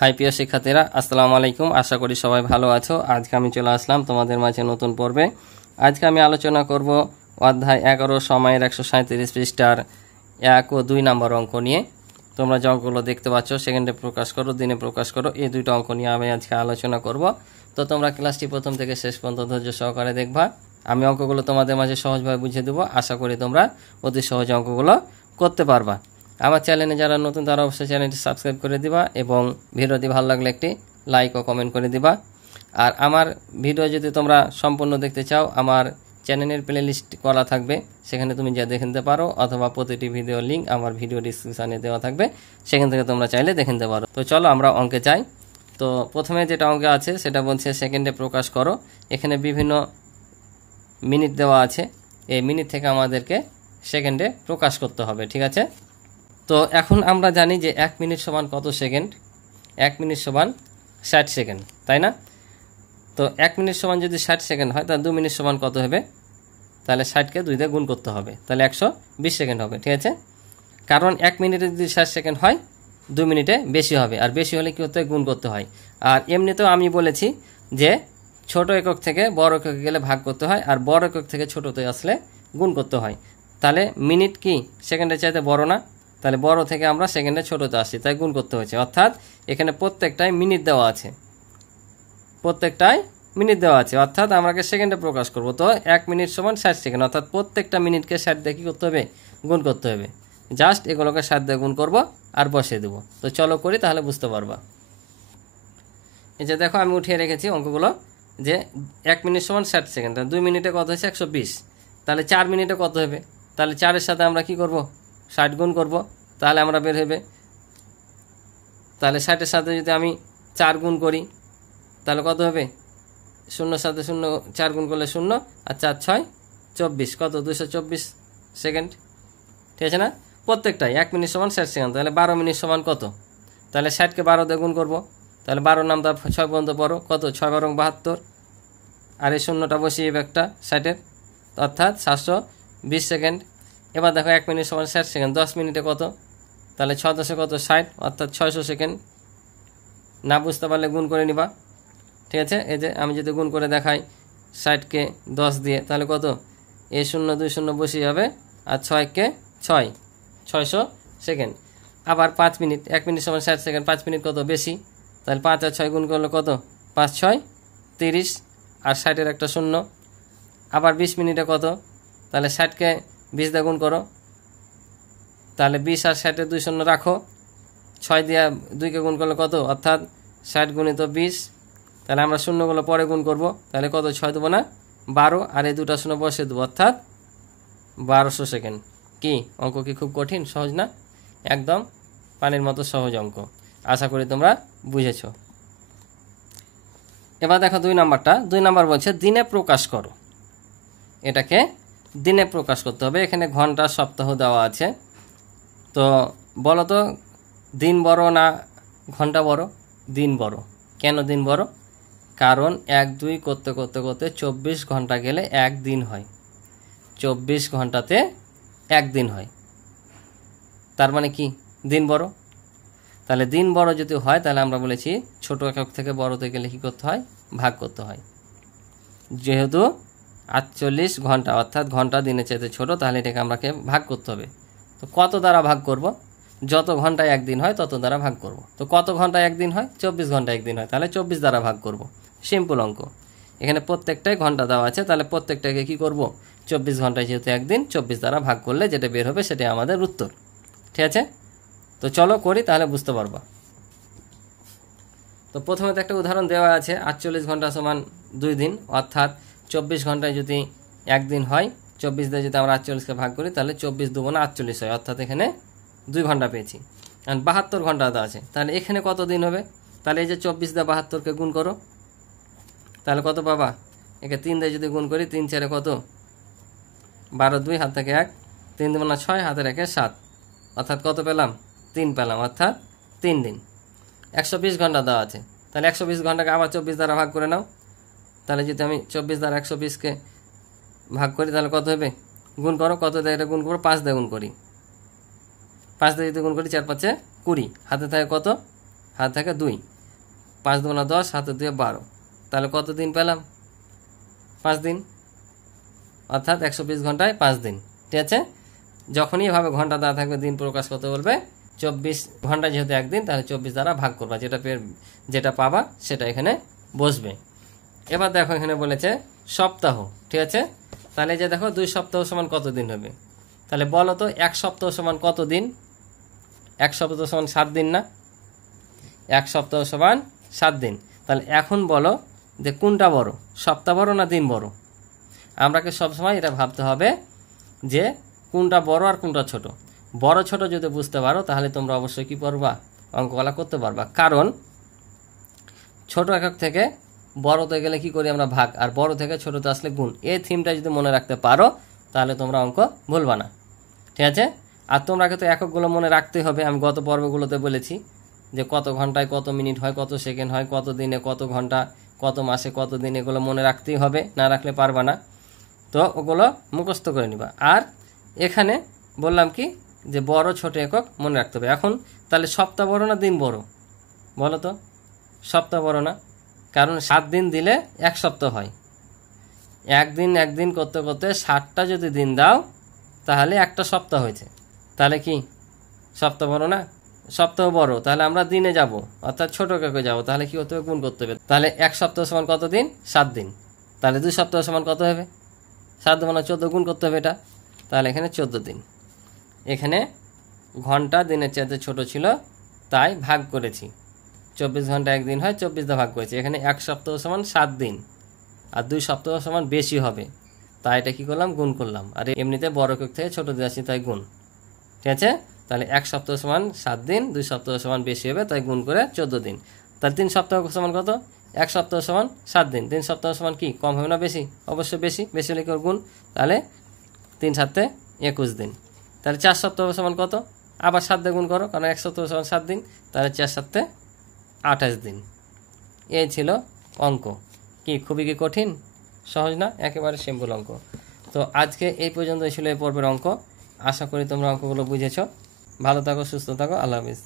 High প্রিয় শিক্ষার্থীরা, আসসালামু আলাইকুম। আশা করি সবাই ভালো আছো। আজকে আমি চলে আসলাম তোমাদের মাঝে নতুন পর্বে। আজকে আমি আলোচনা করব অধ্যায় 11 সময়ের 137 পৃষ্ঠার 1 ও 2 নম্বর অঙ্ক নিয়ে। তোমরা যে অঙ্কগুলো দেখতে পাচ্ছ, সেকেন্ডে প্রকাশ করো, দিনে প্রকাশ করো, এই দুইটা অঙ্ক নিয়ে আমি আজকে আলোচনা করব। তো তোমরা ক্লাসটি প্রথম থেকে শেষ পর্যন্ত ধৈর্য সহকারে দেখবা। আমি অঙ্কগুলো তোমাদের মাঝে সহজভাবে বুঝিয়ে দেবো। আশা করি তোমরা অতি সহজে অঙ্কগুলো করতে পারবা। আমার চ্যানেলে যারা নতুন তারা অবশ্যই চ্যানেলটি সাবস্ক্রাইব করে দিবা এবং ভিডিওটি ভালো লাগলে একটি লাইক ও কমেন্ট করে দিবা। আর আমার ভিডিও যদি তোমরা সম্পূর্ণ দেখতে চাও, আমার চ্যানেলের প্লেলিস্ট করা থাকবে, সেখানে তুমি যা দেখে নিতে পারো, অথবা প্রতিটি ভিডিও লিঙ্ক আমার ভিডিও ডিসক্রিপশানে দেওয়া থাকবে, সেখান থেকে তোমরা চাইলে দেখে নিতে পারো। তো চলো আমরা অঙ্কে যাই। তো প্রথমে যেটা অঙ্কে আছে সেটা বলছে সেকেন্ডে প্রকাশ করো। এখানে বিভিন্ন মিনিট দেওয়া আছে, এই মিনিট থেকে আমাদেরকে সেকেন্ডে প্রকাশ করতে হবে, ঠিক আছে। তো এখন আমরা জানি যে 1 মিনিট সমান কত সেকেন্ড। 1 মিনিট সমান 60 সেকেন্ড, তাই না? তো 1 মিনিট সমান যদি 60 সেকেন্ড হয়, তাহলে 2 মিনিট সমান কত হবে? তাহলে 60কে 2 দিয়ে গুণ করতে হবে, তাহলে 120 সেকেন্ড হবে, ঠিক আছে। কারণ 1 মিনিটে যদি 60 সেকেন্ড হয়, 2 মিনিটে বেশি হবে, আর বেশি হলে কী করতে হয়? গুণ করতে হয়। আর এমনিতেও আমি বলেছি যে ছোট একক থেকে বড় এককে গেলে ভাগ করতে হয়, আর বড় একক থেকে ছোটোতে আসলে গুণ করতে হয়। তাহলে মিনিট কি সেকেন্ডের চাইতে বড় না? তাহলে বড় থেকে আমরা সেকেন্ডে ছোটোতে আসছি, তাই গুণ করতে হয়েছে। অর্থাৎ এখানে প্রত্যেকটাই মিনিট দেওয়া আছে, প্রত্যেকটাই মিনিট দেওয়া আছে, অর্থাৎ আমাকে সেকেন্ডে প্রকাশ করব। তো 1 মিনিট সমান 60 সেকেন্ড, অর্থাৎ প্রত্যেকটা মিনিটকে 60 দিয়ে কী করতে হবে? গুণ করতে হবে। জাস্ট এগুলোকে 60 দিয়ে গুণ করবো আর বসিয়ে দেবো। তো চলো করি, তাহলে বুঝতে পারবা। এই যে দেখো, আমি উঠিয়ে রেখেছি অঙ্কগুলো, যে 1 মিনিট সমান 60 সেকেন্ড, 2 মিনিটে কত হয়েছে? 120। তাহলে 4 মিনিটে কত হবে? তাহলে 4-এর সাথে আমরা কি করব? 60 গুণ করব, তাহলে আমরা বের হবে। তাহলে 60-এর সাথে যদি আমি 4 গুণ করি, তাহলে কত হবে? 0-এর সাথে 0 4 গুণ করলে 0, আর 4-6 24, কত? 224 সেকেন্ড, ঠিক আছে না? প্রত্যেকটাই 1 মিনিট সমান 60 সেকেন্ড। তাহলে 12 মিনিট সমান কত? তাহলে 60কে 12 দিয়ে গুণ করবো, তাহলে 12 নামটা 6 পর্যন্ত পড়ো, কত? 6 12 72, আর এই 0টা বসিয়ে একটা 60-এর, অর্থাৎ 720 সেকেন্ড। এবার দেখো 1 মিনিট সমান 60 সেকেন্ড, 10 মিনিটে কত? তাহলে 6 10-এ কত? 60, অর্থাৎ 600 সেকেন্ড। না বুঝতে পারলে গুণ করে নিবা, ঠিক আছে। এই যে আমি যদি গুণ করে দেখাই 60কে 10 দিয়ে, তাহলে কত? এই 0 2 0 বসিয়ে হবে, আর 6কে 6, 600 সেকেন্ড। আবার 5 মিনিট, 1 মিনিট সমান 60 সেকেন্ড, 5 মিনিট কত? বেশি। তাহলে 5 আর 6 গুণ করলে কত? 5 6 30, আর 60-এর একটা 0। আবার 20 মিনিটে কত? তাহলে 60কে 20 দিয়ে গুণ করো, তাহলে 20 আর 60-এ 2 শূন্য রাখো, 6 দিয়ে 2কে গুণ করলে কত? অর্থাৎ 60 গুণিত 20। তাহলে আমরা শূন্যগুলো পরে গুণ করব, তাহলে কত? 6 দেবো না 12, আর এই 2টা শূন্য বসে দেবো, অর্থাৎ 1200 সেকেন্ড। কি অঙ্ক কি খুব কঠিন? সহজ না? একদম পানির মতো সহজ অঙ্ক। আশা করি তোমরা বুঝেছ। এবার দেখো 2 নাম্বারটা। 2 নাম্বার বলছে দিনে প্রকাশ করো। এটাকে দিনে প্রকাশ করতে হবে। এখানে ঘন্টা সপ্তাহ দেওয়া আছে। তো বলো তো, দিন বড় না ঘন্টা বড়? দিন বড়। কেন দিন বড়? কারণ 1 2 করতে করতে করতে 24 ঘন্টা গেলে 1 দিন হয়। 24 ঘন্টাতে 1 দিন হয়, তার মানে কি? দিন বড়। তাহলে দিন বড় যদি হয়, তাহলে আমরা বলেছি ছোট একক থেকে বড়তে গেলে কী করতে হয়? ভাগ করতে হয়। যেহেতু 48 ঘন্টা, অর্থাৎ ঘন্টা দিনের চাইতে ছোট, তাহলে এটাকে আমাকে ভাগ করতে হবে। তো কত দ্বারা ভাগ করব? যত ঘন্টায় 1 দিন হয় তত দ্বারা ভাগ করব। তো কত ঘন্টায় 1 দিন হয়? 24 ঘন্টায় 1 দিন হয়, তাহলে 24 দ্বারা ভাগ করব। সিম্পল অঙ্ক। এখানে প্রত্যেকটাই ঘন্টা দেওয়া আছে, তাহলে প্রত্যেকটাকে কি করব? 24 ঘন্টায় যেহেতু 1 দিন, 24 দ্বারা ভাগ করলে যেটা বের হবে সেটাই আমাদের উত্তর, ঠিক আছে। তো চলো করি, তাহলে বুঝতে পারবা। তো প্রথমে তো একটা উদাহরণ দেওয়া আছে, 48 ঘন্টা সমান 2 দিন, অর্থাৎ 24 ঘন্টায় যদি 1 দিন হয়, 24 দিয়ে যদি আমরা 48কে ভাগ করি, তাহলে 24 2 গুণে 48 হয়, অর্থাৎ এখানে 2 ঘন্টা পেয়েছি। আর 72 ঘন্টা দেওয়া আছে, তাহলে এখানে কত দিন হবে? তাহলে এই যে 24 দিয়ে 72কে গুণ করো, তাহলে কত পাবা? একে 3 দিয়ে যদি গুণ করি, 3 4 কত? 12 2 হাত থেকে 1, 3 2 6, হাতের 1 7, অর্থাৎ কত পেলাম? 3 পেলাম, অর্থাৎ 3 দিন। 120 ঘন্টা দেওয়া আছে, তাহলে 120 ঘন্টাকে আবার 24 দ্বারা ভাগ করে নাও। তাহলে যদি আমি 24 দ্বারা 120কে ভাগ করি, তাহলে কত হবে? গুণ করো, কত দিয়ে এটা গুণ করো? 5 দিয়ে গুণ করি। 5 দিয়ে যদি গুণ করি, 4 5 20, হাতে থাকে কত? হাত থাকে 2, 5 দুগুণা 10, হাতে 2 12, তাহলে কত দিন পেলাম? 5 দিন, অর্থাৎ 120 ঘন্টায় 5 দিন। ঠিক আছে, যখনই এভাবে ঘন্টা দেওয়া থাকবে দিন প্রকাশ করতে বলবে, 24 ঘন্টা যেহেতু একদিন, তাহলে 24 দ্বারা ভাগ করবা, যেটা পাবা সেটা এখানে বসবে। এবার দেখো এখানে বলেছে সপ্তাহ। ঠিক আছে, তাহলে যে দেখো 2 সপ্তাহ সমান কত দিন হবে? তাহলে বলো তো 1 সপ্তাহ সমান কত দিন? 1 সপ্তাহ সমান 7 দিন না? 1 সপ্তাহ সমান 7 দিন। তাহলে এখন বলো যে কোনটা বড়, সপ্তাহ বড় না দিন বড়? আমরাকে সবসময় এটা ভাবতে হবে যে কোনটা বড় আর কোনটা ছোট। বড় ছোট যদি বুঝতে পারো তাহলে তোমরা অবশ্যই কি পারবা, অঙ্কগুলা করতে পারবা। কারণ ছোট একক থেকে বড়তে গেলে কি করি আমরা, ভাগ, আর বড় থেকে ছোটতে আসলে গুণ। এই থিমটা যদি মনে রাখতে পারো তাহলে তোমরা অঙ্ক ভুলবা না। ঠিক আছে, আর তোমরাকে তো এককগুলো মনে রাখতেই হবে। আমি গত পর্বগুলোতে বলেছি যে কত ঘন্টায় কত মিনিট হয়, কত সেকেন্ড হয়, কত দিনে কত ঘন্টা, কত মাসে কত দিন, এগুলো মনে রাখতেই হবে, না রাখলে পারবা না। তো ওগুলো মুখস্থ করে নিবা। আর এখানে বললাম কি যে বড় ছোট একক মনে রাখতে হবে। এখন তাহলে সপ্তাহ বড় না দিন বড় বলো তো? সপ্তাহ বড় না, কারণ 7 দিন দিলে 1 সপ্তাহ হয়। একদিন করতে করতে 60টা যদি দিন দাও তাহলে একটা সপ্তাহ হয়েছে। তাহলে কি সপ্তাহ বড় না? সপ্তাহ বড়, তাহলে আমরা দিনে যাব, অর্থাৎ ছোট এককে যাব। তাহলে কি হতে হবে, গুণ করতে হবে। তাহলে 1 সপ্তাহ সমান কত দিন? 7 দিন। তাহলে 2 সপ্তাহ সমান কত হবে? 7 মানে 14, গুণ করতে হবে এটা। তাহলে এখানে 14 দিন। এখানে ঘন্টা দিনের চাইতে ছোট ছিল তাই ভাগ করেছি। 24 ঘন্টা একদিন হয়, 24 দা ভাগ করেছি। এখানে 1 সপ্তাহ সমান 7 দিন, আর 2 সপ্তাহ সমান বেশি হবে, তাই এটা কি করলাম, গুণ করলাম। আর এমনিতে বড় একক থেকে ছোট দিয়ে আসছি তাই গুণ। ঠিক আছে, তাহলে 1 সপ্তাহ সমান 7 দিন, 2 সপ্তাহ সমান বেশি হবে তাই গুণ করে 14 দিন। তাহলে 3 সপ্তাহ সমান কত? 1 সপ্তাহ সমান 7 দিন, 3 সপ্তাহ সমান কি কম হবে না বেশি? অবশ্যই বেশি, বেশি হলে কি গুণ। তাহলে 3 7 21 দিন। তাহলে 4 সপ্তাহ সমান কত? আবার 7 দিয়ে গুণ করো, কারণ 1 সপ্তাহ সমান 7 দিন। তাহলে 4 7 28 দিন। এই ছিল অঙ্ক। কি খুবই কি কঠিন? সহজ না, একেবারে সিম্পল অঙ্ক। তো আজকে এই পর্যন্ত ছিল এই পর্বের অঙ্ক। আশা করি তোমরা অঙ্কগুলো বুঝেছো। ভালো থাকো, সুস্থ থাকো, আল্লাহ হাফিজ।